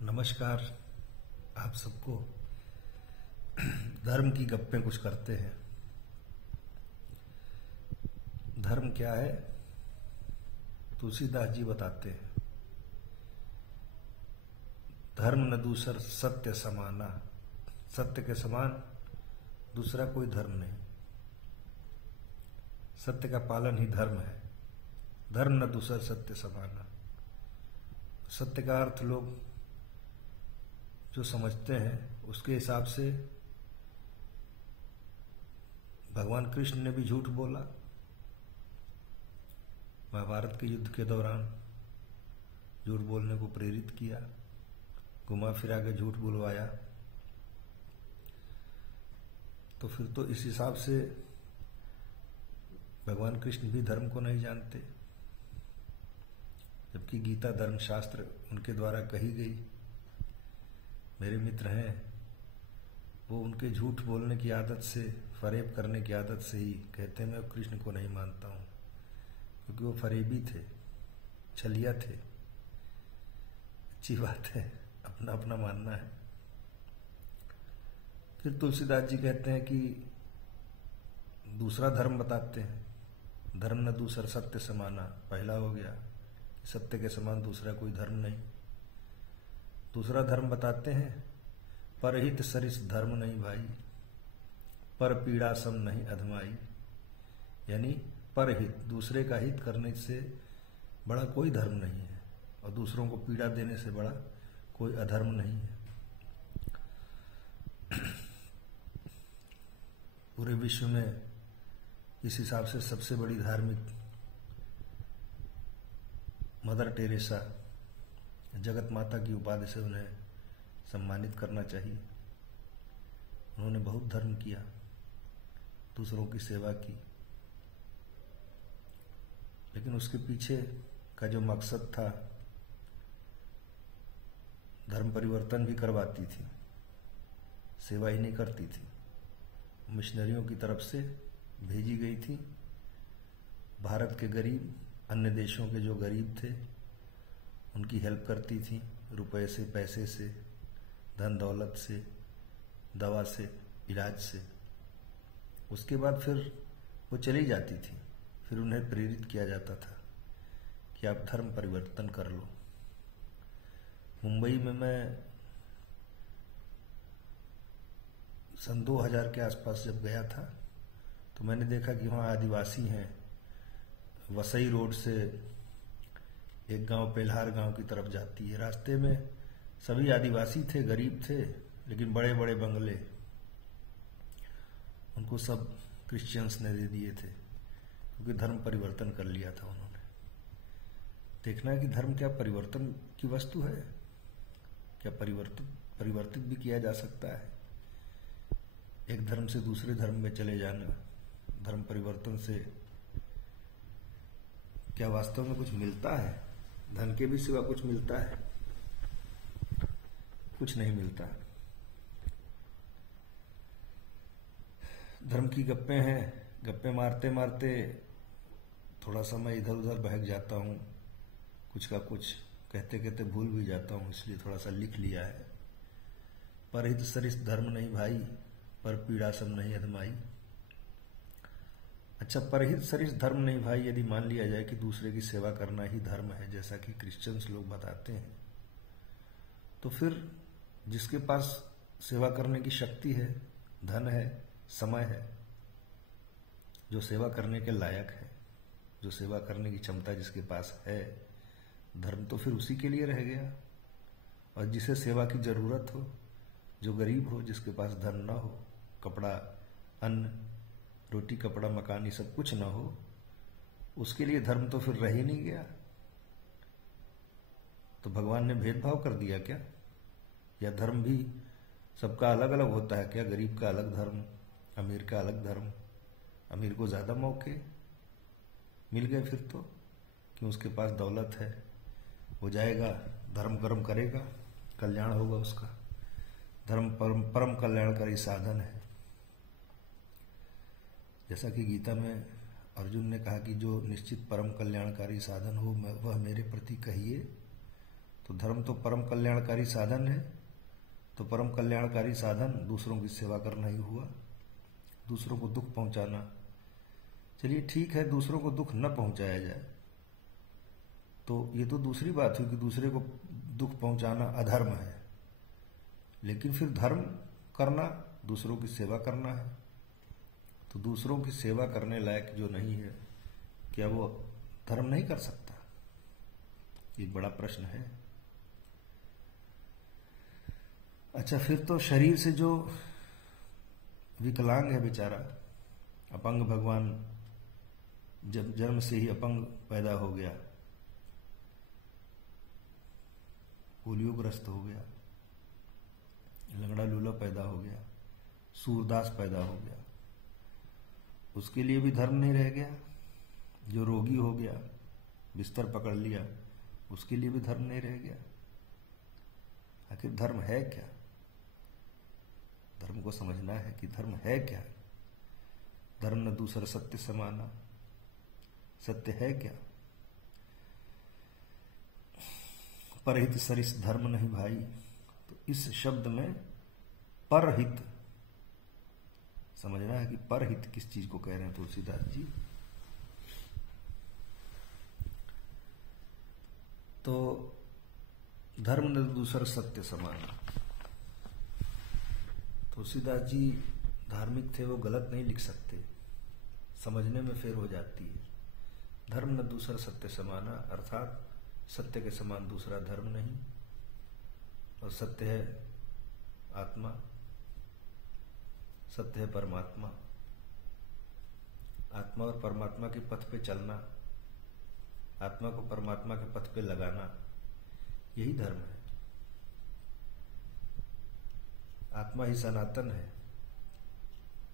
नमस्कार आप सबको। धर्म की गप्पें कुछ करते हैं। धर्म क्या है? तुलसीदास जी बताते हैं, धर्म न दूसर सत्य समाना। सत्य के समान दूसरा कोई धर्म नहीं। सत्य का पालन ही धर्म है। धर्म न दूसर सत्य समाना। सत्य का अर्थ लोग जो समझते हैं उसके हिसाब से भगवान कृष्ण ने भी झूठ बोला। महाभारत के युद्ध के दौरान झूठ बोलने को प्रेरित किया, घुमा फिरा के झूठ बुलवाया। तो फिर तो इस हिसाब से भगवान कृष्ण भी धर्म को नहीं जानते, जबकि गीता धर्मशास्त्र उनके द्वारा कही गई। मेरे मित्र हैं, वो उनके झूठ बोलने की आदत से, फरेब करने की आदत से ही कहते हैं मैं कृष्ण को नहीं मानता हूं, क्योंकि वो फरेबी थे, छलिया थे। अच्छी बात है, अपना अपना मानना है। फिर तुलसीदास जी कहते हैं कि दूसरा धर्म बताते हैं, धर्म न दूसर सत्य समाना। पहला हो गया, सत्य के समान दूसरा कोई धर्म नहीं। दूसरा धर्म बताते हैं, परहित सरिस धर्म नहीं भाई, पर पीड़ा सम नहीं अधमाई। यानी परहित, दूसरे का हित करने से बड़ा कोई धर्म नहीं है, और दूसरों को पीड़ा देने से बड़ा कोई अधर्म नहीं है। पूरे विश्व में इस हिसाब से सबसे बड़ी धार्मिक मदर टेरेसा, जगत माता की उपाधि से उन्हें सम्मानित करना चाहिए। उन्होंने बहुत धर्म किया, दूसरों की सेवा की, लेकिन उसके पीछे का जो मकसद था, धर्म परिवर्तन भी करवाती थी, सेवा ही नहीं करती थी। मिशनरियों की तरफ से भेजी गई थी। भारत के गरीब, अन्य देशों के जो गरीब थे उनकी हेल्प करती थी, रुपए से, पैसे से, धन दौलत से, दवा से, इलाज से। उसके बाद फिर वो चली जाती थी। फिर उन्हें प्रेरित किया जाता था कि आप धर्म परिवर्तन कर लो। मुंबई में मैं सन 2000 के आसपास जब गया था तो मैंने देखा कि वहाँ आदिवासी हैं। वसई रोड से एक गांव पेल्हार गांव की तरफ जाती है। रास्ते में सभी आदिवासी थे, गरीब थे, लेकिन बड़े बड़े बंगले उनको सब क्रिश्चियंस ने दे दिए थे, क्योंकि धर्म परिवर्तन कर लिया था उन्होंने। देखना है कि धर्म क्या परिवर्तन की वस्तु है? क्या परिवर्तित भी किया जा सकता है? एक धर्म से दूसरे धर्म में चले जाना, धर्म परिवर्तन से क्या वास्तव में कुछ मिलता है? धन के भी सिवा कुछ मिलता है? कुछ नहीं मिलता। धर्म की गप्पें हैं, गप्पे मारते मारते थोड़ा समय इधर उधर बहक जाता हूं, कुछ का कुछ कहते कहते भूल भी जाता हूं, इसलिए थोड़ा सा लिख लिया है। परहित सरिस धर्म नहीं भाई, पर पीड़ा सम नहीं अधमाई। अच्छा, परहित सरिस धर्म नहीं भाई, यदि मान लिया जाए कि दूसरे की सेवा करना ही धर्म है, जैसा कि क्रिश्चियंस लोग बताते हैं, तो फिर जिसके पास सेवा करने की शक्ति है, धन है, समय है, जो सेवा करने के लायक है, जो सेवा करने की क्षमता जिसके पास है, धर्म तो फिर उसी के लिए रह गया। और जिसे सेवा की जरूरत हो, जो गरीब हो, जिसके पास धन ना हो, कपड़ा, अन्न, रोटी, कपड़ा, मकान, ये सब कुछ ना हो, उसके लिए धर्म तो फिर रह ही नहीं गया। तो भगवान ने भेदभाव कर दिया क्या? या धर्म भी सबका अलग अलग होता है क्या? गरीब का अलग धर्म, अमीर का अलग धर्म, अमीर को ज्यादा मौके मिल गए फिर तो, कि उसके पास दौलत है, वो जाएगा, धर्म कर्म करेगा, कल्याण होगा उसका। धर्म परम कल्याणकारी साधन है। जैसा कि गीता में अर्जुन ने कहा कि जो निश्चित परम कल्याणकारी साधन हो वह मेरे प्रति कहिए, तो धर्म तो परम कल्याणकारी साधन है, तो परम कल्याणकारी साधन दूसरों की सेवा करना ही हुआ, दूसरों को दुख पहुंचाना। चलिए ठीक है, दूसरों को दुख न पहुंचाया जाए, तो ये तो दूसरी बात हुई कि दूसरे को दुख पहुंचाना अधर्म है, लेकिन फिर धर्म करना दूसरों की सेवा करना है। तो दूसरों की सेवा करने लायक जो नहीं है, क्या वो धर्म नहीं कर सकता? ये बड़ा प्रश्न है। अच्छा, फिर तो शरीर से जो विकलांग है बेचारा, अपंग, भगवान जब जन्म से ही अपंग पैदा हो गया, पोलियोग्रस्त हो गया, लंगड़ा लूला पैदा हो गया, सूरदास पैदा हो गया, उसके लिए भी धर्म नहीं रह गया। जो रोगी हो गया, बिस्तर पकड़ लिया, उसके लिए भी धर्म नहीं रह गया। आखिर धर्म है क्या? धर्म को समझना है कि धर्म है क्या। धर्म न दूसरा सत्य समाना, सत्य है क्या? परहित सरिस धर्म नहीं भाई। तो इस शब्द में परहित समझना है कि परहित किस चीज को कह रहे हैं तुलसीदास जी। तो धर्म न दूसर सत्य समाना। तुलसीदास जी धार्मिक थे, वो गलत नहीं लिख सकते, समझने में फेर हो जाती है। धर्म न दूसर सत्य समाना, अर्थात सत्य के समान दूसरा धर्म नहीं, और सत्य है आत्मा, सत्य है परमात्मा। आत्मा और परमात्मा के पथ पे चलना, आत्मा को परमात्मा के पथ पे लगाना, यही धर्म है। आत्मा ही सनातन है,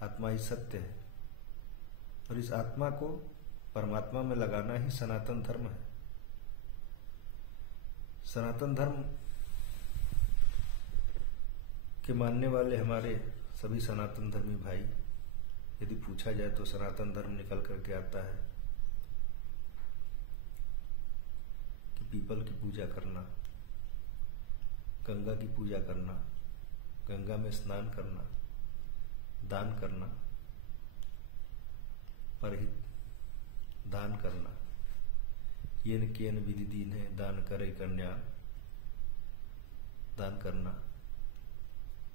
आत्मा ही सत्य है, और इस आत्मा को परमात्मा में लगाना ही सनातन धर्म है। सनातन धर्म के मानने वाले हमारे सभी सनातन धर्मी भाई, यदि पूछा जाए तो सनातन धर्म निकल करके आता है कि पीपल की पूजा करना, गंगा की पूजा करना, गंगा में स्नान करना, दान करना, परहित दान करना। येन केन विधि दीन है दान करे कन्या, दान करना,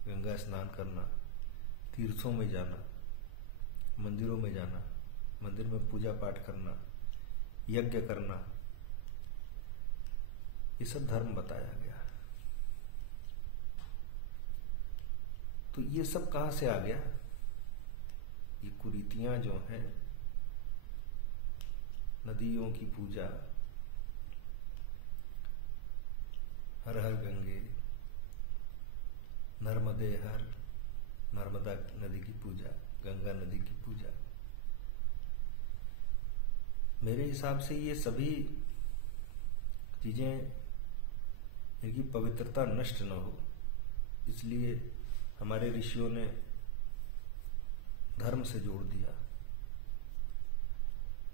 गंगा स्नान करना, तीर्थों में जाना, मंदिरों में जाना, मंदिर में पूजा पाठ करना, यज्ञ करना, ये सब धर्म बताया गया। तो ये सब कहां से आ गया? ये कुरीतियां जो हैं, नदियों की पूजा, हर हर गंगे, नर्मदे हर, नर्मदा नदी की पूजा, गंगा नदी की पूजा, मेरे हिसाब से ये सभी चीजें, इनकी पवित्रता नष्ट न हो, इसलिए हमारे ऋषियों ने धर्म से जोड़ दिया।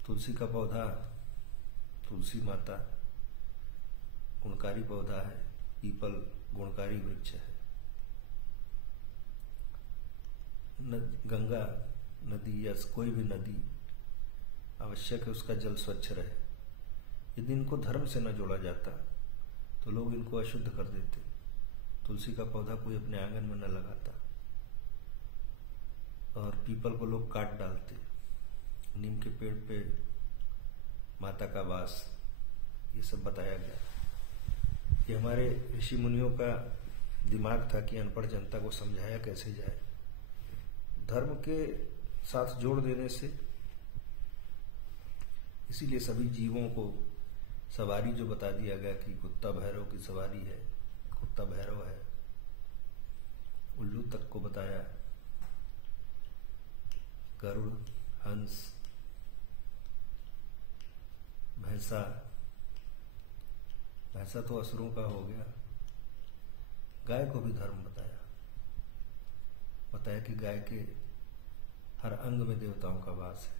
तुलसी का पौधा, तुलसी माता गुणकारी पौधा है, पीपल गुणकारी वृक्ष है, गंगा नदी या कोई भी नदी आवश्यक है उसका जल स्वच्छ रहे। यदि इनको धर्म से न जोड़ा जाता तो लोग इनको अशुद्ध कर देते। तुलसी का पौधा कोई अपने आंगन में न लगाता, और पीपल को लोग काट डालते। नीम के पेड़ पे माता का वास, ये सब बताया गया। ये हमारे ऋषि मुनियों का दिमाग था कि अनपढ़ जनता को समझाया कैसे जाए। धर्म के साथ जोड़ देने से, इसीलिए सभी जीवों को सवारी जो बता दिया गया कि कुत्ता भैरव की सवारी है, कुत्ता भैरव है। उल्लू तक को बताया, गरुड़, हंस, भैंसा, भैंसा तो असुरों का हो गया। गाय को भी धर्म बताया कि गाय के हर अंग में देवताओं का वास है।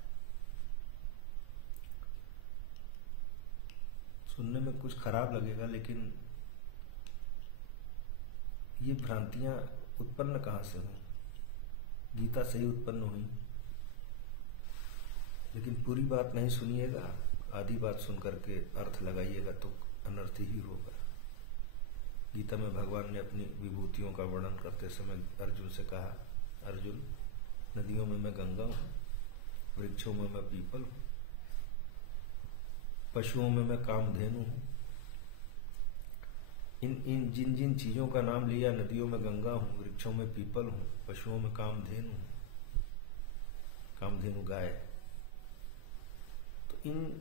सुनने में कुछ खराब लगेगा, लेकिन ये भ्रांतियां उत्पन्न कहाँ से हुई? गीता से ही उत्पन्न हुई। लेकिन पूरी बात नहीं सुनिएगा, आधी बात सुन करके अर्थ लगाइएगा तो अनर्थ ही होगा। गीता में भगवान ने अपनी विभूतियों का वर्णन करते समय अर्जुन से कहा, अर्जुन, नदियों में मैं गंगा हूं, वृक्षों में मैं पीपल हूं, पशुओं में मैं कामधेनु हूं। इन जिन जिन चीजों का नाम लिया, नदियों में गंगा हूं, वृक्षों में पीपल हूं, पशुओं में कामधेनु हूं, कामधेनु गाय, तो इन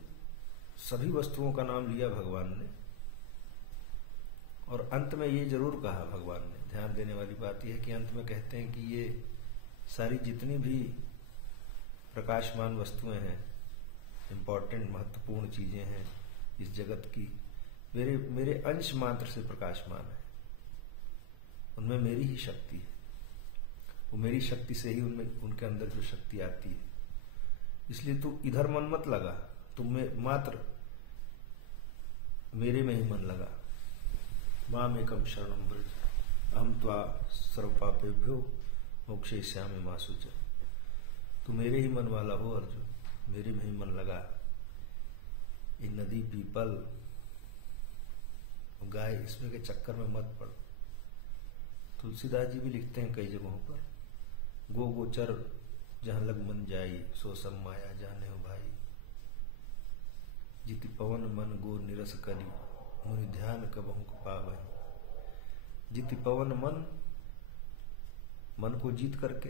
सभी वस्तुओं का नाम लिया भगवान ने। और अंत में ये जरूर कहा भगवान ने, ध्यान देने वाली बात यह है कि अंत में कहते हैं कि ये सारी जितनी भी प्रकाशमान वस्तुएं हैं, इंपॉर्टेंट महत्वपूर्ण चीजें हैं इस जगत की, मेरे अंश मात्र से प्रकाशमान है। उनमें मेरी ही शक्ति है, वो मेरी शक्ति से ही उनमें उनके अंदर जो शक्ति आती है। इसलिए तू इधर मन मत लगा, तुम्हें मात्र मेरे में ही मन लगा। माम एकम शरणम व्रज अहम त्वा सर्वपापेभ्यो मोक्षयिष्यामि मा शुचः। तू मेरे ही मन वाला हो अर्जुन, मेरे में ही मन लगा। ये नदी, पीपल, गाय, इसमें के चक्कर में मत पड़। तुलसीदास जी भी लिखते हैं कई जगहों पर, गो गोचर जहां लग मन जाई, सो सम माया जाने हो भाई। जिति पवन मन गो निरस करी, मुनि ध्यान कबहु पावहि। जिति पवन मन को जीत करके,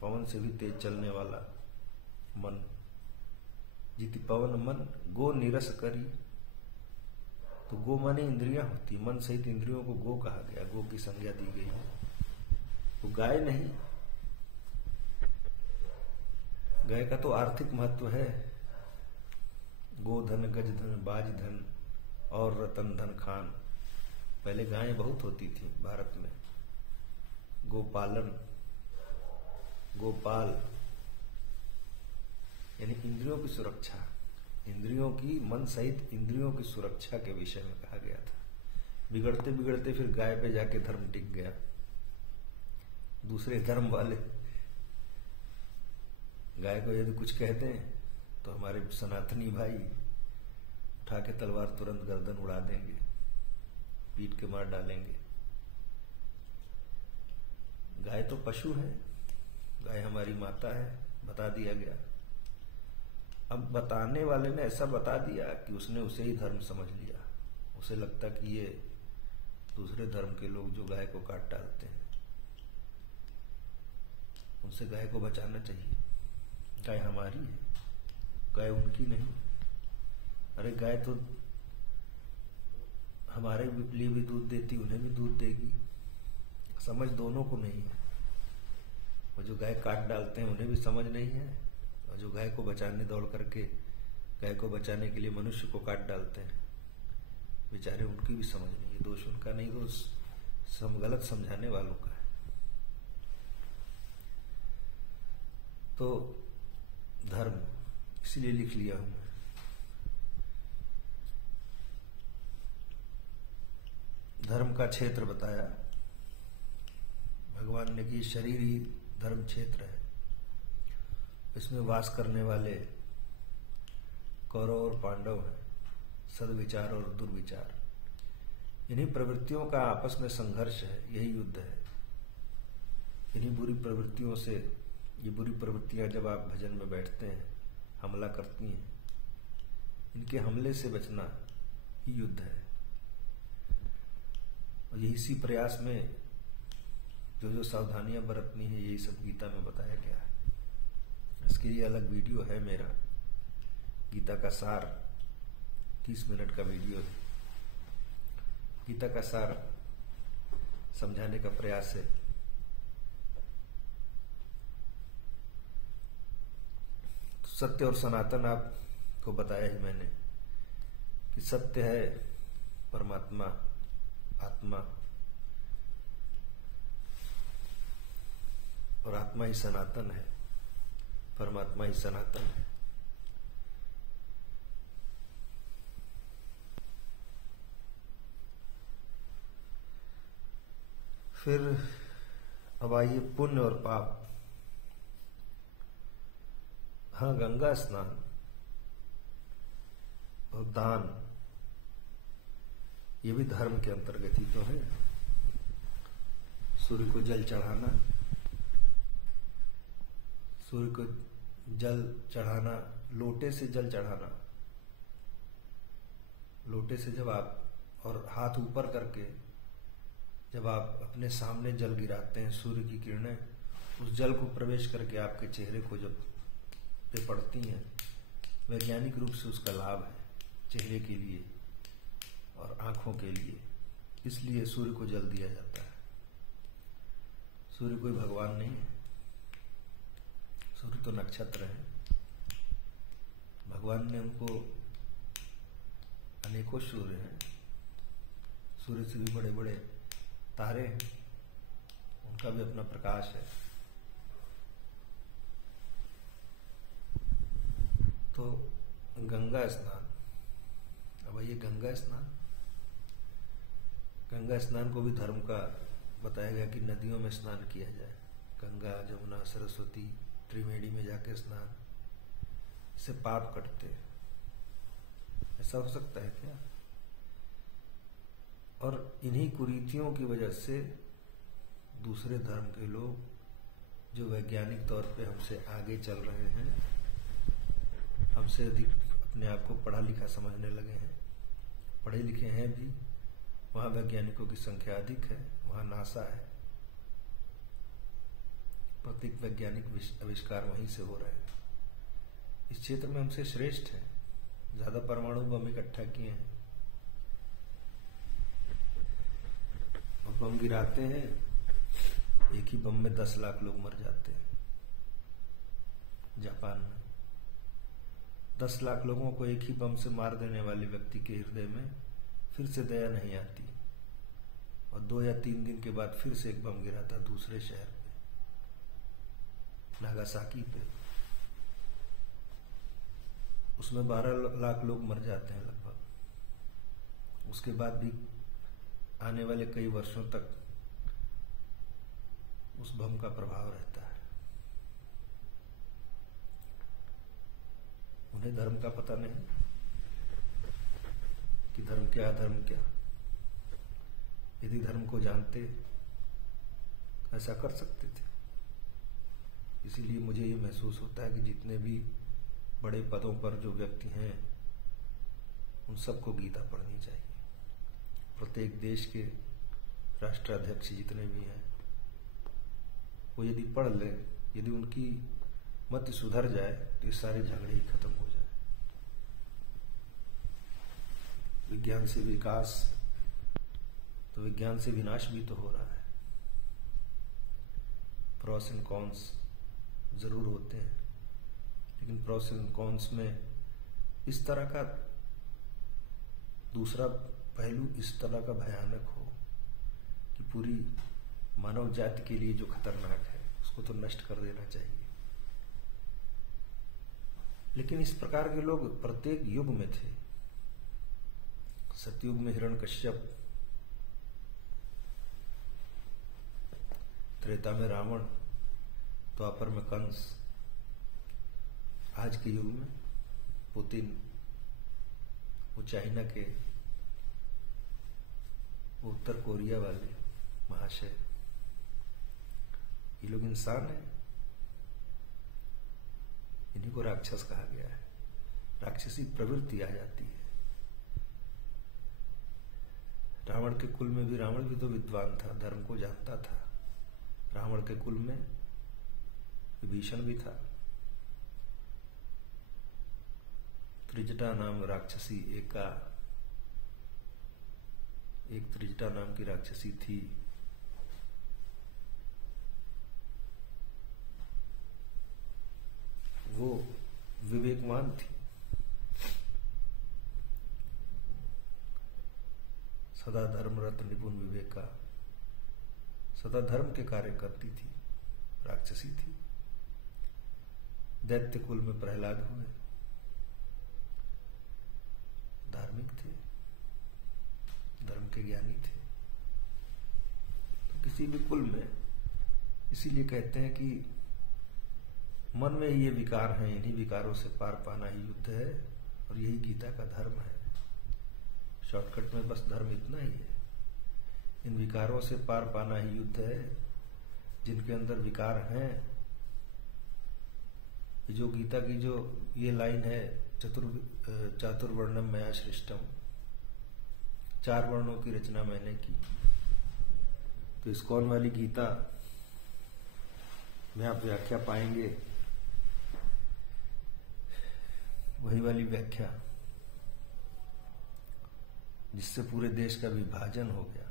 पवन से भी तेज चलने वाला मन, जिति पवन मन गो निरस करी। तो गो माने इंद्रियां होती, मन सहित इंद्रियों को गो कहा गया, गो की संज्ञा दी गई है। तो गाय नहीं, गाय का तो आर्थिक महत्व है। गोधन, गजधन, बाजधन और रतन धन खान। पहले गायें बहुत होती थी भारत में। गोपालन, गोपाल यानी इंद्रियों की सुरक्षा, इंद्रियों की, मन सहित इंद्रियों की सुरक्षा के विषय में कहा गया था। बिगड़ते बिगड़ते फिर गाय पे जाके धर्म टिक गया। दूसरे धर्म वाले गाय को यदि कुछ कहते हैं तो हमारे सनातनी भाई उठा के तलवार तुरंत गर्दन उड़ा देंगे, पीट के मार डालेंगे। गाय तो पशु है, गाय हमारी माता है, बता दिया गया। अब बताने वाले ने ऐसा बता दिया कि उसने उसे ही धर्म समझ लिया। उसे लगता कि ये दूसरे धर्म के लोग जो गाय को काट डालते हैं, उनसे गाय को बचाना चाहिए। गाय हमारी है, गाय उनकी नहीं। अरे गाय तो हमारे लिए भी दूध देती, उन्हें भी दूध देगी। समझ दोनों को नहीं है। वो जो गाय काट डालते हैं उन्हें भी समझ नहीं है, और जो गाय को बचाने दौड़ करके, गाय को बचाने के लिए मनुष्य को काट डालते हैं, बेचारे उनकी भी समझ नहीं है। दोष उनका नहीं, दोष गलत समझाने वालों का है। तो धर्म इसलिए लिख लिया हूं मैं। धर्म का क्षेत्र बताया भगवान ने कि शरीर ही धर्म क्षेत्र है। इसमें वास करने वाले कौरव और पांडव हैं, सद्विचार और दुर्विचार। इन्हीं प्रवृत्तियों का आपस में संघर्ष है, यही युद्ध है। इन्हीं बुरी प्रवृत्तियों से, ये बुरी प्रवृत्तियां जब आप भजन में बैठते हैं, हमला करती हैं, इनके हमले से बचना ही युद्ध है। और यही इसी प्रयास में जो सावधानियां बरतनी है, यही सब गीता में बताया गया है। इसके लिए अलग वीडियो है मेरा, गीता का सार, 30 मिनट का वीडियो है। गीता का सार समझाने का प्रयास है। सत्य और सनातन आपको बताया ही मैंने कि सत्य है परमात्मा, आत्मा, और आत्मा ही सनातन है, परमात्मा ही सनातन है। फिर अब आइए पुण्य और पाप। हाँ, गंगा स्नान और दान ये भी धर्म के अंतर्गत ही तो है। सूर्य को जल चढ़ाना, सूर्य को जल चढ़ाना, लोटे से जल चढ़ाना, लोटे से जब आप और हाथ ऊपर करके जब आप अपने सामने जल गिराते हैं, सूर्य की किरणें उस जल को प्रवेश करके आपके चेहरे को जब पे पड़ती हैं, वैज्ञानिक रूप से उसका लाभ है चेहरे के लिए और आंखों के लिए। इसलिए सूर्य को जल दिया जाता है। सूर्य कोई भगवान नहीं है, सूर्य तो नक्षत्र है। भगवान ने उनको अनेकों सूर्य हैं, सूर्य से भी बड़े बड़े तारे हैं, उनका भी अपना प्रकाश है। तो गंगा स्नान, अब ये गंगा स्नान, गंगा स्नान को भी धर्म का बताया गया कि नदियों में स्नान किया जाए। गंगा, जमुना, सरस्वती, त्रिवेणी में जाके स्नान, इससे पाप कटते हैं। ऐसा हो सकता है क्या? और इन्हीं कुरीतियों की वजह से दूसरे धर्म के लोग जो वैज्ञानिक तौर पे हमसे आगे चल रहे हैं, हमसे अधिक अपने आप को पढ़ा लिखा समझने लगे हैं, पढ़े लिखे हैं भी, वहाँ वैज्ञानिकों की संख्या अधिक है, वहाँ नासा है, प्रत्येक वैज्ञानिक आविष्कार वहीं से हो रहे हैं। इस क्षेत्र में हमसे श्रेष्ठ है, ज्यादा परमाणु बम इकट्ठा किए हैं और बम गिराते हैं, एक ही बम में 10 लाख लोग मर जाते हैं। जापान में 10 लाख लोगों को एक ही बम से मार देने वाले व्यक्ति के हृदय में फिर से दया नहीं आती और 2 या 3 दिन के बाद फिर से एक बम गिराता दूसरे शहर पे, नागासाकी पे। उसमें 12 लाख लोग मर जाते हैं लगभग। उसके बाद भी आने वाले कई वर्षों तक उस बम का प्रभाव रहता है। उन्हें धर्म का पता नहीं कि धर्म क्या, धर्म क्या। यदि धर्म को जानते ऐसा कर सकते थे। इसीलिए मुझे ये महसूस होता है कि जितने भी बड़े पदों पर जो व्यक्ति हैं, उन सबको गीता पढ़नी चाहिए। प्रत्येक देश के राष्ट्राध्यक्ष जितने भी हैं, वो यदि पढ़ लें, यदि उनकी मत सुधर जाए तो ये सारे झगड़े ही खत्म हो जाए। विज्ञान से विकास तो विज्ञान से विनाश भी तो हो रहा है। प्रोस एंड कॉन्स जरूर होते हैं, लेकिन प्रोस एंड कॉन्स में इस तरह का दूसरा पहलू इस तरह का भयानक हो कि पूरी मानव जाति के लिए जो खतरनाक है उसको तो नष्ट कर देना चाहिए। लेकिन इस प्रकार के लोग प्रत्येक युग में थे। सतयुग में हिरण्यकश्यप, त्रेता में रावण, द्वापर में कंस, आज के युग में पुतिन, वो चाइना के, वो उत्तर कोरिया वाले महाशय, ये लोग इंसान हैं। इन्हीं को राक्षस कहा गया है। राक्षसी प्रवृत्ति आ जाती है। रावण के कुल में भी, रावण भी तो विद्वान था, धर्म को जानता था। रावण के कुल में विभीषण भी था। त्रिजटा नाम राक्षसी एक त्रिजटा नाम की राक्षसी थी। वो विवेकवान थी, सदा धर्मरत निपुण विवेका, सदा धर्म के कार्य करती थी, राक्षसी थी। दैत्य कुल में प्रहलाद हुए, धार्मिक थे, धर्म के ज्ञानी थे। तो किसी भी कुल में। इसीलिए कहते हैं कि मन में ये विकार हैं, इन्हीं विकारों से पार पाना ही युद्ध है, और यही गीता का धर्म है। शॉर्टकट में बस धर्म इतना ही है, इन विकारों से पार पाना ही युद्ध है। जिनके अंदर विकार हैं, ये जो गीता की जो ये लाइन है, चातुर्वर्णम मया सृष्टम, 4 वर्णों की रचना मैंने की। तो इस्कॉन वाली गीता में आप व्याख्या पाएंगे, वही वाली व्याख्या जिससे पूरे देश का विभाजन हो गया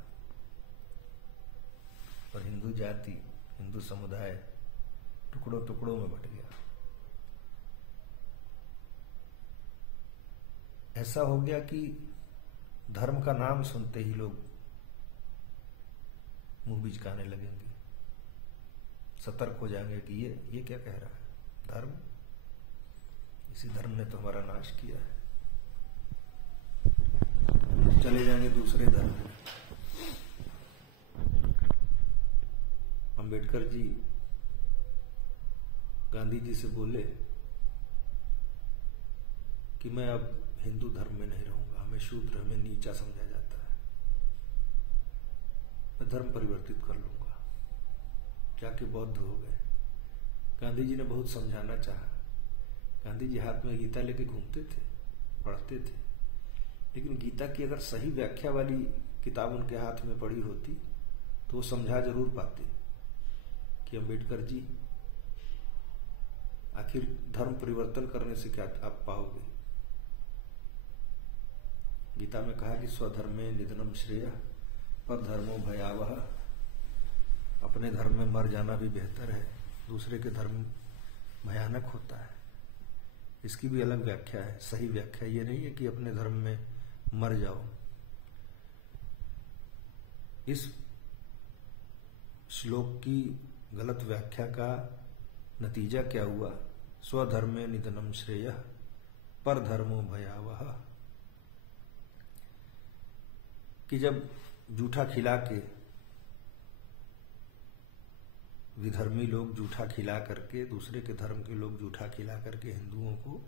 और हिंदू जाति, हिंदू समुदाय टुकड़ों टुकड़ों में बट गया। ऐसा हो गया कि धर्म का नाम सुनते ही लोग मुंह बिचकाने लगेंगे, सतर्क हो जाएंगे कि ये क्या कह रहा है, धर्म, इसी धर्म ने तो हमारा नाश किया है। चले जाएंगे दूसरे धर्म में। अंबेडकर जी गांधी जी से बोले कि मैं अब हिंदू धर्म में नहीं रहूंगा, हमें शूद्र, हमें नीचा समझा जाता है, मैं धर्म परिवर्तित कर लूंगा। जाके बौद्ध हो गए। गांधी जी ने बहुत समझाना चाहा। गांधी जी हाथ में गीता लेके घूमते थे, पढ़ते थे, लेकिन गीता की अगर सही व्याख्या वाली किताब उनके हाथ में पड़ी होती तो वो समझा जरूर पाते कि अंबेडकर जी, आखिर धर्म परिवर्तन करने से क्या आप पाओगे। गीता में कहा कि स्वधर्मे निधनम श्रेय पर धर्मो भयावह, अपने धर्म में मर जाना भी बेहतर है, दूसरे के धर्म भयानक होता है। इसकी भी अलग व्याख्या है। सही व्याख्या ये नहीं है कि अपने धर्म में मर जाओ। इस श्लोक की गलत व्याख्या का नतीजा क्या हुआ? स्वधर्मे निधनम श्रेय पर धर्मो भयावह, कि जब जूठा खिला के, विधर्मी लोग जूठा खिला करके, दूसरे के धर्म के लोग जूठा खिला करके हिंदुओं को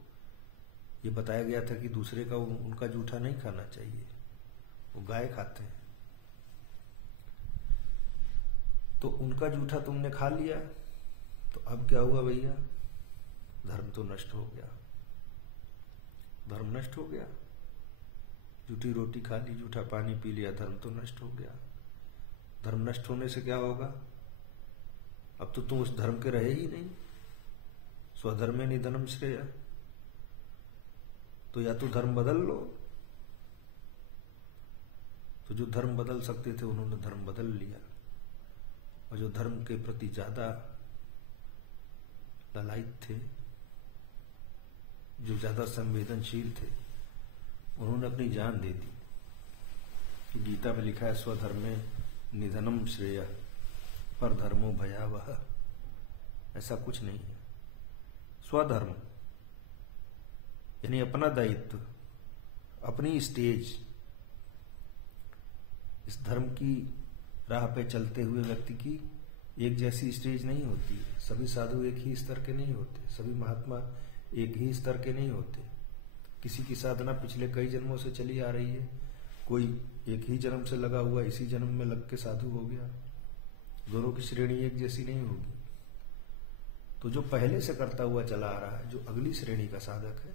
ये बताया गया था कि दूसरे का उनका जूठा नहीं खाना चाहिए, वो गाय खाते हैं, तो उनका जूठा तुमने खा लिया, तो अब क्या हुआ भैया? धर्म तो नष्ट हो गया, धर्म नष्ट हो गया। जूठी रोटी खा ली, जूठा पानी पी लिया, धर्म तो नष्ट हो गया। धर्म नष्ट होने से क्या होगा? अब तो तुम उस धर्म के रहे ही नहीं। स्वधर्मे निधनम श्रेय, तो या तो धर्म बदल लो। तो जो धर्म बदल सकते थे उन्होंने धर्म बदल लिया, और जो धर्म के प्रति ज्यादा ललायित थे, जो ज्यादा संवेदनशील थे, उन्होंने अपनी जान दे दी। कि गीता में लिखा है स्वधर्मे निधनम श्रेय पर धर्मो भयावह, ऐसा कुछ नहीं है। स्वधर्म यानी अपना दायित्व, अपनी स्टेज। इस धर्म की राह पे चलते हुए व्यक्ति की एक जैसी स्टेज नहीं होती। सभी साधु एक ही स्तर के नहीं होते, सभी महात्मा एक ही स्तर के नहीं होते। किसी की साधना पिछले कई जन्मों से चली आ रही है, कोई एक ही जन्म से लगा हुआ इसी जन्म में लग के साधु हो गया। दोनों की श्रेणी एक जैसी नहीं होगी। तो जो पहले से करता हुआ चला आ रहा है, जो अगली श्रेणी का साधक है,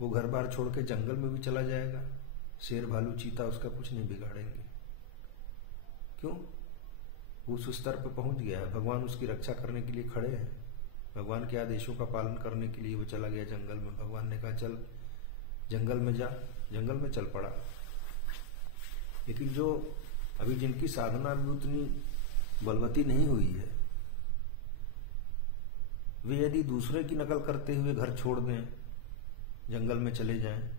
वो घर बार छोड़ के जंगल में भी चला जाएगा, शेर भालू चीता उसका कुछ नहीं बिगाड़ेंगे। क्यों? उस स्तर पर पहुंच गया है, भगवान उसकी रक्षा करने के लिए खड़े हैं। भगवान के आदेशों का पालन करने के लिए वो चला गया जंगल में। भगवान ने कहा चल जंगल में जा, जंगल में चल पड़ा। लेकिन जो अभी जिनकी साधना भी उतनी बलवती नहीं हुई है, वे यदि दूसरे की नकल करते हुए घर छोड़ दें, जंगल में चले जाएं,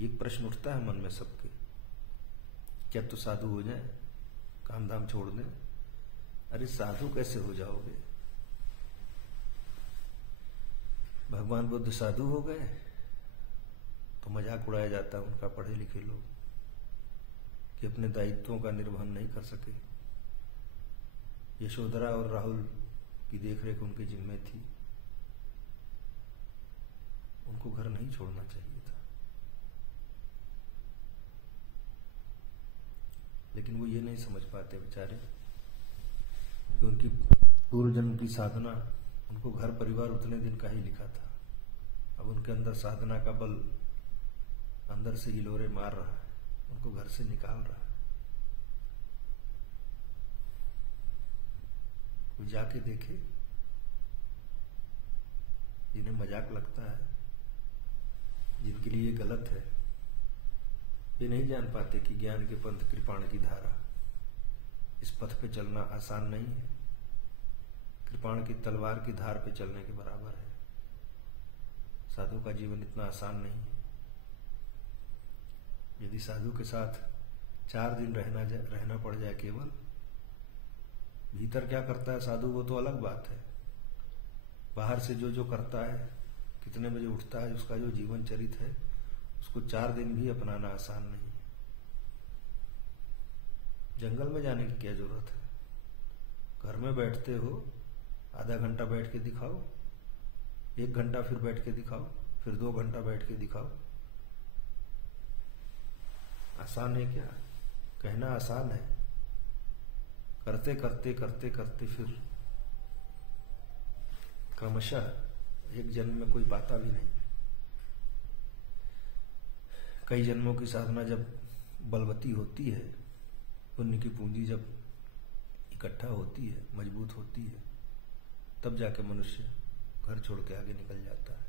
एक प्रश्न उठता है मन में सबके, क्या तो साधु हो जाएं, काम धाम छोड़ दें? अरे साधु कैसे हो जाओगे? भगवान बुद्ध साधु हो गए तो मजाक उड़ाया जाता है उनका, पढ़े लिखे लोग। कि अपने दायित्वों का निर्वहन नहीं कर सके। यशोधरा और राहुल की देखरेख उनके जिम्मे थी, उनको घर नहीं छोड़ना चाहिए था। लेकिन वो ये नहीं समझ पाते बेचारे कि उनकी पूर्व जन्म की साधना, उनको घर परिवार उतने दिन का ही लिखा था। अब उनके अंदर साधना का बल अंदर से हिलोरे मार रहा है, उनको घर से निकाल रहा है। कोई जाके देखे, जिन्हें मजाक लगता है, जिनके लिए गलत है, ये नहीं जान पाते कि ज्ञान के पंथ कृपाण की धारा, इस पथ पे चलना आसान नहीं है। कृपाण की तलवार की धार पे चलने के बराबर है। साधु का जीवन इतना आसान नहीं है। यदि साधु के साथ 4 दिन रहना पड़ जाए केवल, भीतर क्या करता है साधु वो तो अलग बात है। बाहर से जो जो करता है, कितने बजे उठता है, उसका जो जीवन चरित है, उसको 4 दिन भी अपनाना आसान नहीं है। जंगल में जाने की क्या जरूरत है? घर में बैठते हो, आधा घंटा बैठ के दिखाओ, 1 घंटा फिर बैठ के दिखाओ, फिर 2 घंटा बैठ के दिखाओ। आसान है क्या? कहना आसान है, करते करते करते करते फिर क्रमशः एक जन्म में कोई पाता भी नहीं। कई जन्मों की साधना जब बलवती होती है, पुण्य की पूंजी जब इकट्ठा होती है, मजबूत होती है, तब जाके मनुष्य घर छोड़ के आगे निकल जाता है।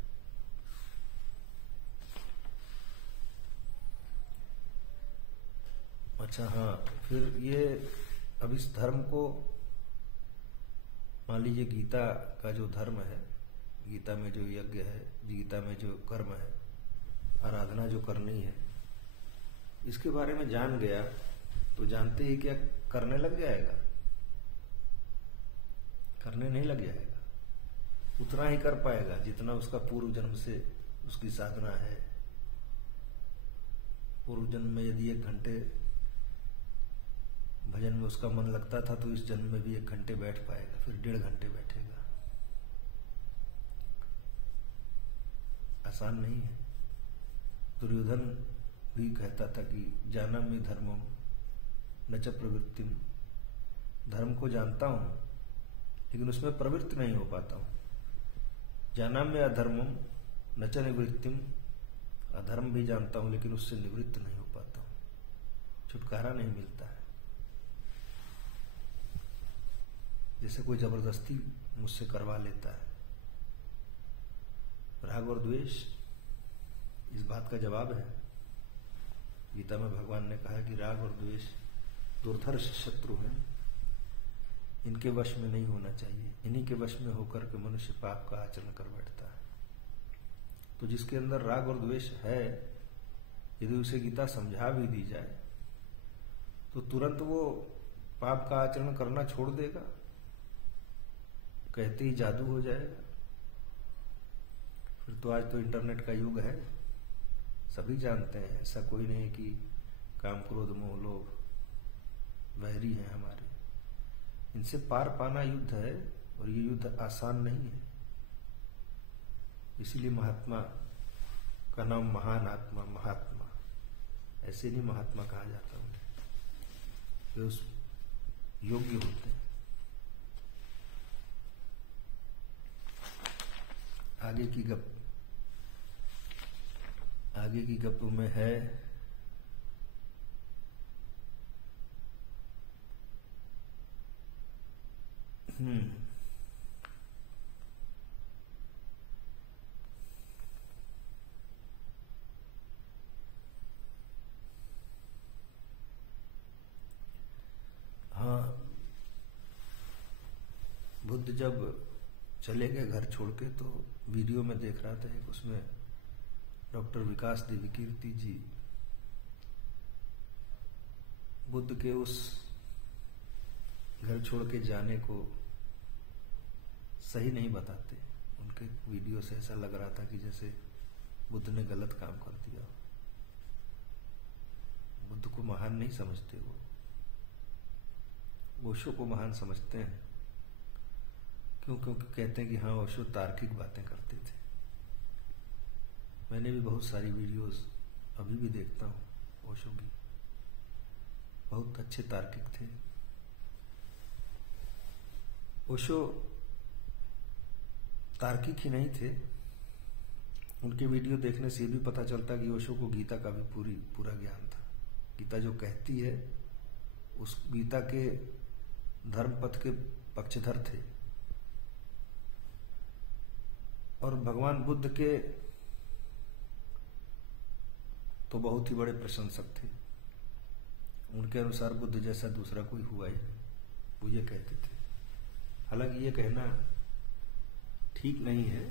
अच्छा हाँ, फिर ये अब इस धर्म को मान लीजिए, गीता का जो धर्म है, गीता में जो यज्ञ है, गीता में जो कर्म है, आराधना जो करनी है, इसके बारे में जान गया तो जानते ही क्या करने लग जाएगा? करने नहीं लग जाएगा। उतना ही कर पाएगा जितना उसका पूर्व जन्म से उसकी साधना है। पूर्व जन्म में यदि 1 घंटे भजन में उसका मन लगता था, तो इस जन्म में भी 1 घंटे बैठ पाएगा, फिर 1.5 घंटे बैठेगा। आसान नहीं है। दुर्योधन भी कहता था कि जानमि धर्मम न च प्रवृत्तिम, धर्म को जानता हूं लेकिन उसमें प्रवृत्त नहीं हो पाता हूं। जानमि अधर्मम न च निवृत्तिम, अधर्म भी जानता हूं लेकिन उससे निवृत्त नहीं हो पाता हूं, छुटकारा नहीं मिलता है। जैसे कोई जबरदस्ती मुझसे करवा लेता है। राग और द्वेष इस बात का जवाब है। गीता में भगवान ने कहा कि राग और द्वेष दुर्धर्ष शत्रु हैं, इनके वश में नहीं होना चाहिए। इन्हीं के वश में होकर के मनुष्य पाप का आचरण कर बैठता है। तो जिसके अंदर राग और द्वेष है, यदि उसे गीता समझा भी दी जाए तो तुरंत वो पाप का आचरण करना छोड़ देगा, कहते ही जादू हो जाएगा। फिर तो आज तो इंटरनेट का युग है, सभी जानते हैं। ऐसा कोई नहीं कि काम क्रोध मोह लोभ वैरी हैं हमारे, इनसे पार पाना युद्ध है, और ये युद्ध आसान नहीं है। इसीलिए महात्मा का नाम महान आत्मा, महात्मा ऐसे नहीं महात्मा कहा जाता उन्हें, वे उस योग्य होते हैं। आगे की गप में है हाँ, बुद्ध जब चले गए घर छोड़ के, तो वीडियो में देख रहा था एक, उसमें डॉक्टर विकास दिव्यकीर्ति जी बुद्ध के उस घर छोड़ के जाने को सही नहीं बताते। उनके वीडियो से ऐसा लग रहा था कि जैसे बुद्ध ने गलत काम कर दिया। बुद्ध को महान नहीं समझते, वो ओशो को महान समझते हैं। क्यों? क्योंकि कहते हैं कि हाँ, ओशो तार्किक बातें करते थे। मैंने भी बहुत सारी वीडियोस अभी भी देखता हूँ ओशो की, बहुत अच्छे तार्किक थे। ओशो तार्किक ही नहीं थे, उनके वीडियो देखने से ये भी पता चलता कि ओशो को गीता का भी पूरा ज्ञान था। गीता जो कहती है, उस गीता के धर्मपथ के पक्षधर थे और भगवान बुद्ध के तो बहुत ही बड़े प्रशंसक थे। उनके अनुसार बुद्ध जैसा दूसरा कोई हुआ ही नहीं, वो ये कहते थे। हालांकि ये कहना ठीक नहीं है।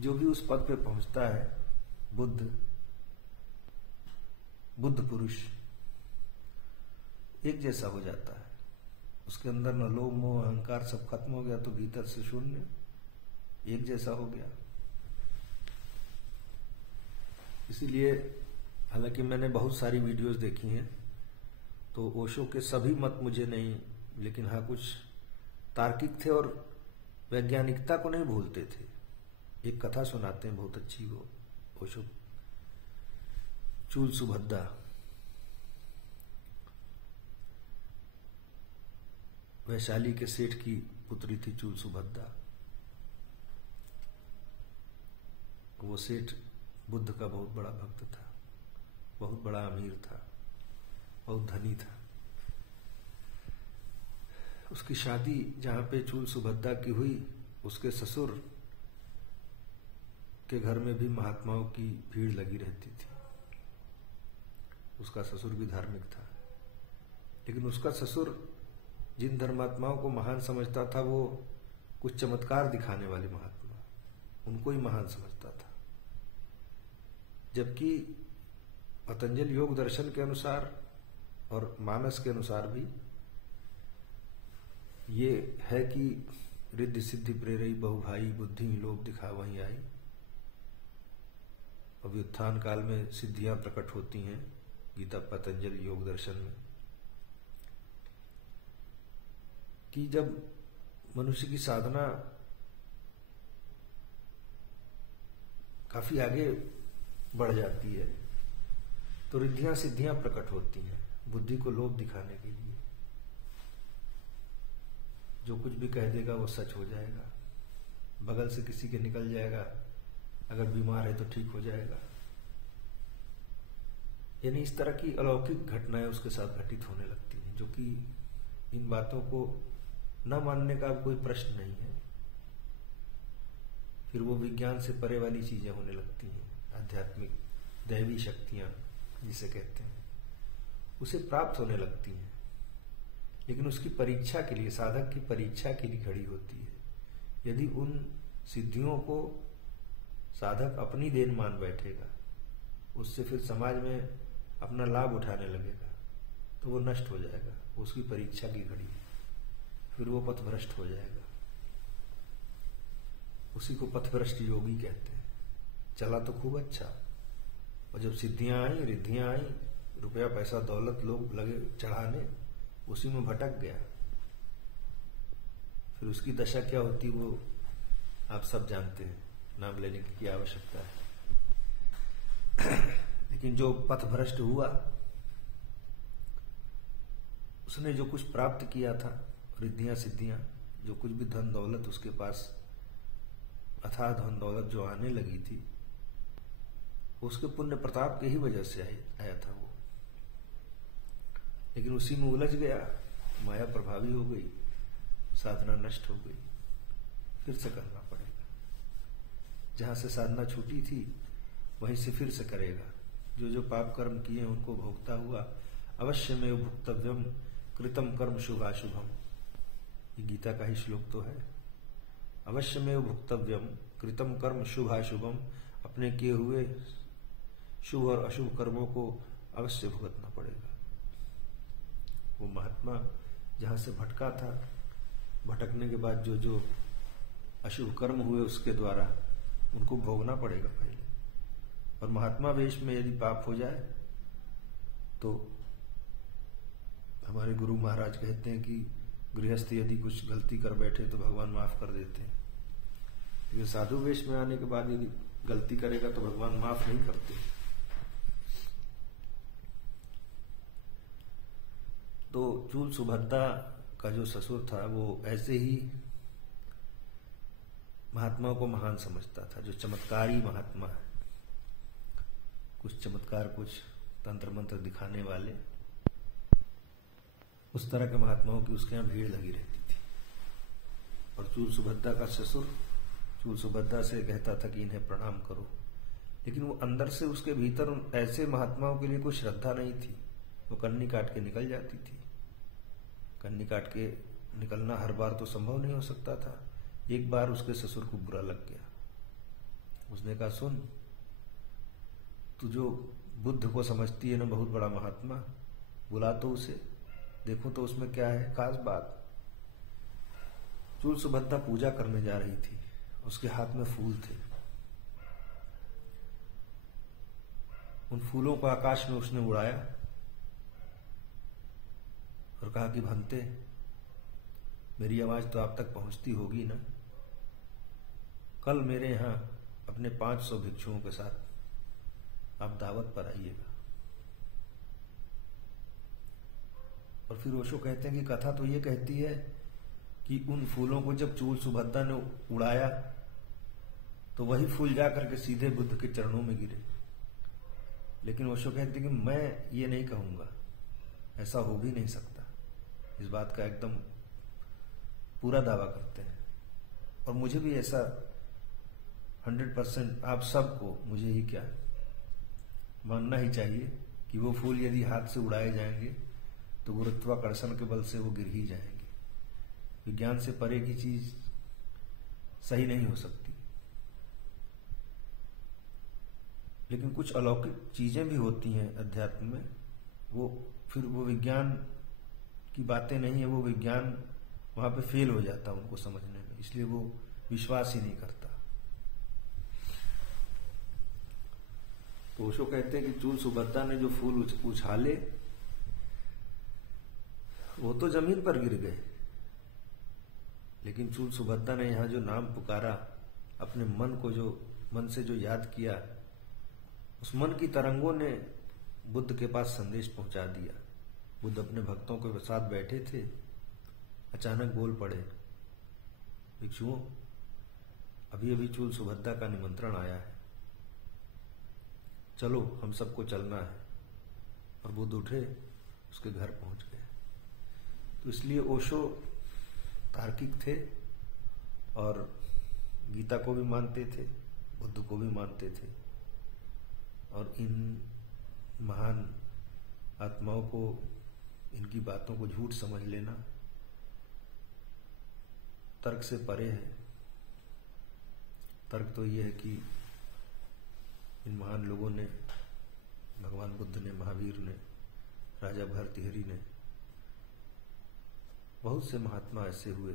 जो भी उस पद पे पहुंचता है, बुद्ध पुरुष एक जैसा हो जाता है। उसके अंदर न लोभ मोह अहंकार सब खत्म हो गया, तो भीतर से शून्य एक जैसा हो गया। इसीलिए हालांकि मैंने बहुत सारी वीडियोस देखी हैं, तो ओशो के सभी मत मुझे नहीं, लेकिन हाँ कुछ तार्किक थे और वैज्ञानिकता को नहीं भूलते थे। एक कथा सुनाते हैं बहुत अच्छी, वो ओशो, चूल सुभद्दा। वैशाली के सेठ की पुत्री थी चूल सुभद्दा। वो सेठ बुद्ध का बहुत बड़ा भक्त था, बहुत बड़ा अमीर था, बहुत धनी था। उसकी शादी जहां पे चूल सुभद्दा की हुई, उसके ससुर के घर में भी महात्माओं की भीड़ लगी रहती थी। उसका ससुर भी धार्मिक था, लेकिन उसका ससुर जिन धर्मात्माओं को महान समझता था, वो कुछ चमत्कार दिखाने वाले महात्मा, उनको ही महान समझता था। जबकि पतंजल योग दर्शन के अनुसार और मानस के अनुसार भी ये है कि रिद्धि सिद्धि प्रेरई बहुभाई, बुद्धि लोभ दिखा वहीं आई। अभ्युत्थान काल में सिद्धियां प्रकट होती हैं गीता पतंजल योग दर्शन में, कि जब मनुष्य की साधना काफी आगे बढ़ जाती है, तो रिद्धियां सिद्धियां प्रकट होती हैं बुद्धि को लोभ दिखाने के लिए। जो कुछ भी कह देगा वो सच हो जाएगा, बगल से किसी के निकल जाएगा, अगर बीमार है तो ठीक हो जाएगा। यानी इस तरह की अलौकिक घटनाएं उसके साथ घटित होने लगती हैं, जो कि इन बातों को न मानने का कोई प्रश्न नहीं है। फिर वो विज्ञान से परे वाली चीजें होने लगती हैं, आध्यात्मिक दैवी शक्तियां जिसे कहते हैं, उसे प्राप्त होने लगती हैं। लेकिन उसकी परीक्षा के लिए, साधक की परीक्षा के लिए खड़ी होती है। यदि उन सिद्धियों को साधक अपनी देन मान बैठेगा, उससे फिर समाज में अपना लाभ उठाने लगेगा, तो वो नष्ट हो जाएगा। उसकी परीक्षा की घड़ी, फिर वो पथभ्रष्ट हो जाएगा। उसी को पथभ्रष्ट योगी कहते हैं। चला तो खूब अच्छा, और जब सिद्धियां आई, रिद्धियां आई, रुपया पैसा दौलत लोग लगे चढ़ाने, उसी में भटक गया। फिर उसकी दशा क्या होती वो आप सब जानते हैं, नाम लेने की क्या आवश्यकता है। लेकिन जो पथभ्रष्ट हुआ, उसने जो कुछ प्राप्त किया था, रिद्धियां सिद्धियां, जो कुछ भी धन दौलत उसके पास, अथाह धन दौलत जो आने लगी थी, उसके पुण्य प्रताप के ही वजह से आया था वो। लेकिन उसी में उलझ गया, माया प्रभावी हो गई, साधना नष्ट हो गई। फिर से करना पड़ेगा, जहां से साधना छूटी थी वहीं से फिर से करेगा। जो जो पाप कर्म किए उनको भोगता हुआ अवश्य में भुक्तव्यम कृतम कर्म शुभाशुभम, ये गीता का ही श्लोक तो है। अवश्य में भुक्तव्यम कृतम कर्म शुभाशुभम, अपने किए हुए शुभ और अशुभ कर्मों को अवश्य भुगतना पड़ेगा। वो महात्मा जहां से भटका था, भटकने के बाद जो जो अशुभ कर्म हुए उसके द्वारा उनको भोगना पड़ेगा पहले। और महात्मा वेश में यदि पाप हो जाए तो हमारे गुरु महाराज कहते हैं कि गृहस्थ यदि कुछ गलती कर बैठे तो भगवान माफ कर देते हैं, लेकिन साधु वेश में आने के बाद यदि गलती करेगा तो भगवान माफ नहीं करते। तो चूल सुभद्रा का जो ससुर था वो ऐसे ही महात्मा को महान समझता था, जो चमत्कारी महात्मा है, कुछ चमत्कार, कुछ तंत्र मंत्र दिखाने वाले, उस तरह के महात्माओं की उसके यहाँ भीड़ लगी रहती थी। और चूल सुभद्रा का ससुर चूल सुभद्रा से कहता था कि इन्हें प्रणाम करो, लेकिन वो अंदर से उसके भीतर ऐसे महात्माओं के लिए कोई श्रद्धा नहीं थी। वो कन्नी काट के निकल जाती थी। कन्नी काट के निकलना हर बार तो संभव नहीं हो सकता था। एक बार उसके ससुर को बुरा लग गया। उसने कहा, सुन, तू जो बुद्ध को समझती है ना बहुत बड़ा महात्मा, बुला तो उसे, देखो तो उसमें क्या है खास बात। चूल सुभद्रा पूजा करने जा रही थी, उसके हाथ में फूल थे। उन फूलों को आकाश में उसने उड़ाया और कहा कि भंते, मेरी आवाज तो आप तक पहुंचती होगी ना, कल मेरे यहां अपने 500 भिक्षुओं के साथ आप दावत पर आइएगा। और फिर ओशो कहते हैं कि कथा तो ये कहती है कि उन फूलों को जब चूल सुभद्रा ने उड़ाया तो वही फूल जाकर के सीधे बुद्ध के चरणों में गिरे। लेकिन ओशो कहते हैं कि मैं ये नहीं कहूंगा, ऐसा हो भी नहीं सकता। इस बात का एकदम पूरा दावा करते हैं। और मुझे भी ऐसा 100%, आप सबको, मुझे ही क्या, मानना ही चाहिए कि वो फूल यदि हाथ से उड़ाए जाएंगे तो गुरुत्वाकर्षण के बल से वो गिर ही जाएंगे। विज्ञान से परे की चीज सही नहीं हो सकती। लेकिन कुछ अलौकिक चीजें भी होती हैं अध्यात्म में, वो फिर वो विज्ञान की बातें नहीं है, वो विज्ञान वहां पे फेल हो जाता उनको समझने में, इसलिए वो विश्वास ही नहीं करता। तो ओशो कहते हैं कि चूल सुभद्रा ने जो फूल उछाले वो तो जमीन पर गिर गए, लेकिन चूल सुभद्रा ने यहां जो नाम पुकारा, अपने मन से जो याद किया, उस मन की तरंगों ने बुद्ध के पास संदेश पहुंचा दिया। बुद्ध अपने भक्तों के साथ बैठे थे, अचानक बोल पड़े, भिक्षुओं, अभी अभी चूल सुभद्रा का निमंत्रण आया है, चलो हम सबको चलना है। और बुद्ध उठे, उसके घर पहुंच गए। तो इसलिए ओशो तार्किक थे और गीता को भी मानते थे, बुद्ध को भी मानते थे। और इन महान आत्माओं को, इनकी बातों को झूठ समझ लेना तर्क से परे है। तर्क तो ये है कि इन महान लोगों ने, भगवान बुद्ध ने, महावीर ने, राजा भर्तृहरि ने, बहुत से महात्मा ऐसे हुए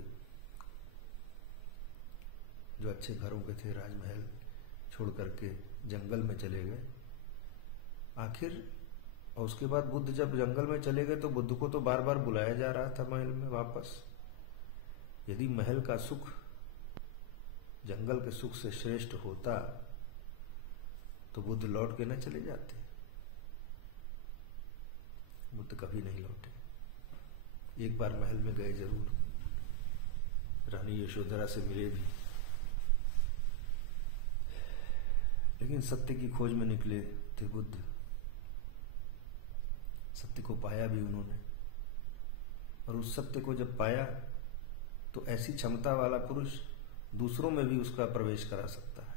जो अच्छे घरों के थे, राजमहल छोड़ करके जंगल में चले गए आखिर। और उसके बाद बुद्ध जब जंगल में चले गए तो बुद्ध को तो बार बार बुलाया जा रहा था महल में वापस। यदि महल का सुख जंगल के सुख से श्रेष्ठ होता तो बुद्ध लौट के न चले जाते। बुद्ध कभी नहीं लौटे। एक बार महल में गए जरूर, रानी यशोधरा से मिले भी, लेकिन सत्य की खोज में निकले थे बुद्ध। सत्य को पाया भी उन्होंने, और उस सत्य को जब पाया तो ऐसी क्षमता वाला पुरुष दूसरों में भी उसका प्रवेश करा सकता है।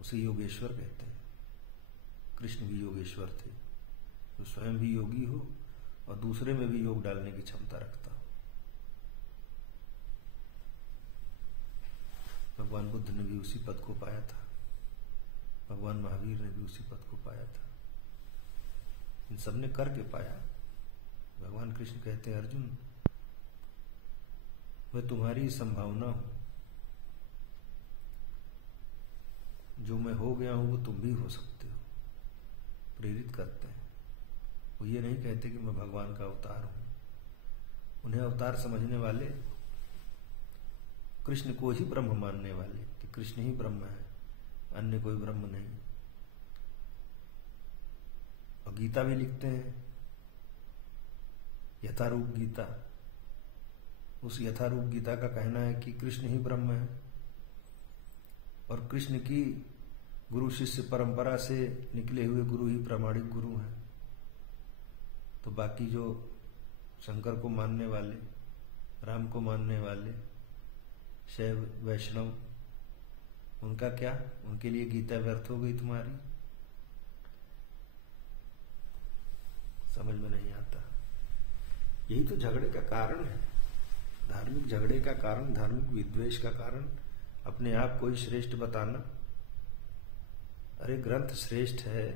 उसे योगेश्वर कहते हैं। कृष्ण भी योगेश्वर थे, जो स्वयं भी योगी हो और दूसरे में भी योग डालने की क्षमता रखता हो। भगवान बुद्ध ने भी उसी पद को पाया था, भगवान महावीर ने भी उसी पद को पाया था। इन सबने करके पाया। भगवान कृष्ण कहते हैं, अर्जुन, मैं तुम्हारी संभावना हूं, जो मैं हो गया हूं वो तुम भी हो सकते हो। प्रेरित करते हैं। वो ये नहीं कहते कि मैं भगवान का अवतार हूं। उन्हें अवतार समझने वाले, कृष्ण को ही ब्रह्म मानने वाले कि कृष्ण ही ब्रह्म है, अन्य कोई ब्रह्म नहीं। और गीता भी लिखते हैं, यथारूप गीता। उस यथारूप गीता का कहना है कि कृष्ण ही ब्रह्म है और कृष्ण की गुरु शिष्य परंपरा से निकले हुए गुरु ही प्रामाणिक गुरु हैं। तो बाकी जो शंकर को मानने वाले, राम को मानने वाले, शैव वैष्णव, उनका क्या? उनके लिए गीता व्यर्थ हो गई तुम्हारी? समझ में नहीं आता। यही तो झगड़े का कारण है, धार्मिक झगड़े का कारण, धार्मिक विद्वेष का कारण अपने आप को ही श्रेष्ठ बताना। अरे ग्रंथ श्रेष्ठ है,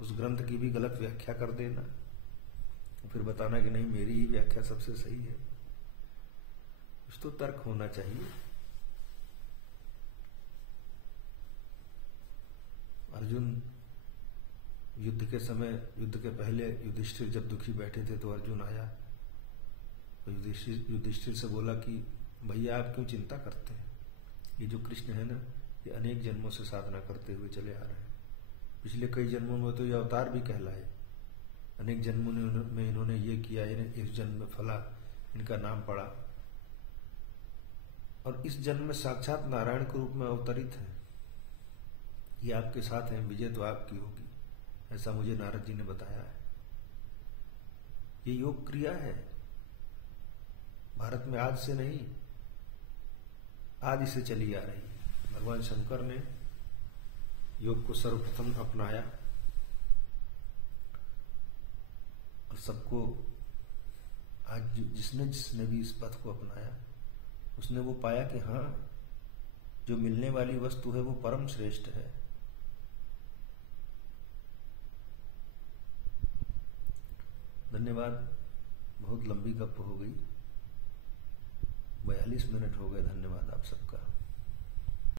उस ग्रंथ की भी गलत व्याख्या कर देना, फिर बताना कि नहीं मेरी ही व्याख्या सबसे सही है। कुछ तो तर्क होना चाहिए। अर्जुन युद्ध के समय, युद्ध के पहले युधिष्ठिर जब दुखी बैठे थे तो अर्जुन आया तो युधिष्ठिर से बोला कि भैया आप क्यों चिंता करते हैं? ये जो कृष्ण है ना, ये अनेक जन्मों से साधना करते हुए चले आ रहे हैं। पिछले कई जन्मों में तो ये अवतार भी कहलाए। अनेक जन्मों में इन्होंने ये किया, इस जन्म में फला, इनका नाम पड़ा और इस जन्म में साक्षात नारायण के रूप में अवतरित है। ये आपके साथ हैं, विजय तो आपकी होगी, ऐसा मुझे नारद जी ने बताया है। ये योग क्रिया है, भारत में आज से नहीं, आदि से चली आ रही है। भगवान शंकर ने योग को सर्वप्रथम अपनाया और सबको, आज जिसने भी इस पथ को अपनाया उसने वो पाया कि हाँ, जो मिलने वाली वस्तु है वो परम श्रेष्ठ है। धन्यवाद। बहुत लंबी गप हो गई, 42 मिनट हो गए। धन्यवाद आप सबका।